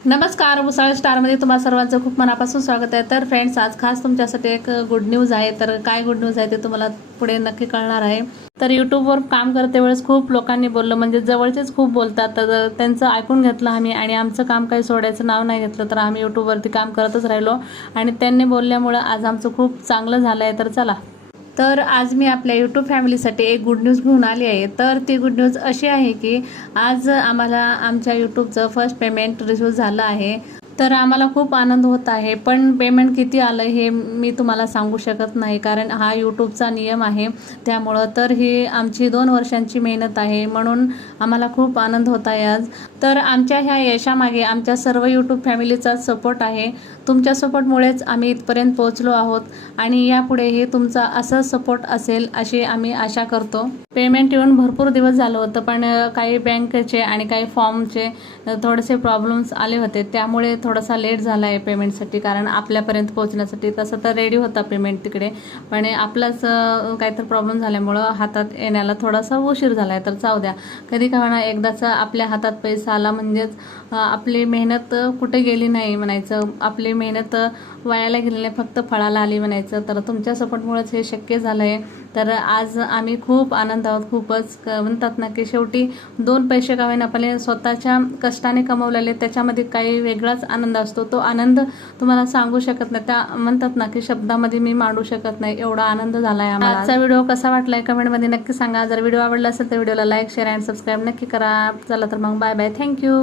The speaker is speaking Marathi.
नमस्कार, मुसाळ स्टारमध्ये तुम्हा सर्वांचं खूप मनापासून स्वागत आहे. तर फ्रेंड्स, आज खास तुमच्यासाठी एक गुड न्यूज आहे. तर काय गुड न्यूज आहे ते तुम्हाला पुढे नक्की कळणार आहे. तर यूट्यूबवर काम करते वेळेस खूप लोकांनी बोललं, म्हणजे जवळचेच खूप बोलतात. तर त्यांचं ऐकून घेतलं आम्ही आणि आमचं काम काही सोडायचं नाव नाही घेतलं. तर आम्ही यूट्यूबवरती काम करतच राहिलो आणि त्यांनी बोलल्यामुळं आज आमचं खूप चांगलं झालं आहे. तर चला, तर आज मी आपल्या यूट्यूब फॅमिलीसाठी एक गुड न्यूज घेऊन आली आहे. तर ती गुड न्यूज अशी आहे की आज आम्हाला आमच्या यूट्यूबचं फर्स्ट पेमेंट रिसीव झालं आहे. तर आम्हाला खूप आनंद होत आहे. पण पेमेंट किती आलं हे मी तुम्हाला सांगू शकत नाही, कारण हा यूट्यूबचा नियम आहे. त्यामुळं तर ही आमची 2 वर्षांची मेहनत आहे, म्हणून आम्हाला खूप आनंद होत आहे आज. तर आमच्या ह्या यशामागे आमच्या सर्व यूट्यूब फॅमिलीचा सपोर्ट आहे. तुमच्या सपोर्टमुळेच आम्ही इथपर्यंत पोहोचलो आहोत आणि यापुढेही तुमचा असंच सपोर्ट असेल अशी आम्ही आशा करतो. पेमेंट येऊन भरपूर दिवस झालं होतं, पण काही बँकेचे आणि काही फॉर्मचे थोडेसे प्रॉब्लेम्स आले होते. त्यामुळे थोडासा लेट झाला आहे पेमेंटसाठी, कारण आपल्यापर्यंत पोहोचण्यासाठी. तसं तर रेडी होता पेमेंट तिकडे, पण आपलाच काहीतरी प्रॉब्लेम झाल्यामुळं हातात येण्याला थोडासा उशीर झाला आहे. तर जाऊ द्या, कधी का होणार एकदाचा आपल्या हातात पैसा आला म्हणजेच आपली मेहनत कुठे गेली नाही म्हणायचं, आपली मेहनत वायाला गेलेली नाही, फक्त फळाला आली म्हणायचं. तर तुमच्या सपोर्टमुळेच हे शक्य झालं आहे. तर आज आम्ही खूप आनंद आहोत. खूपच म्हणतात ना की शेवटी 2 पैसे का होईना पण स्वतःच्या कष्टाने कमवलेले त्याच्यामध्ये काही वेगळाच आनंद असतो. तो आनंद तुम्हाला सांगू शकत नाही, त्या म्हणतात ना की शब्दामध्ये मी मांडू शकत नाही, एवढा आनंद झाला आहे आम्हाला. आजचा व्हिडिओ कसा वाटलाय कमेंटमध्ये नक्की सांगा. जर व्हिडिओ आवडला असेल तर व्हिडिओला लाईक, शेअर अँड सबस्क्राईब नक्की करा. चला तर मग बाय बाय, थँक्यू.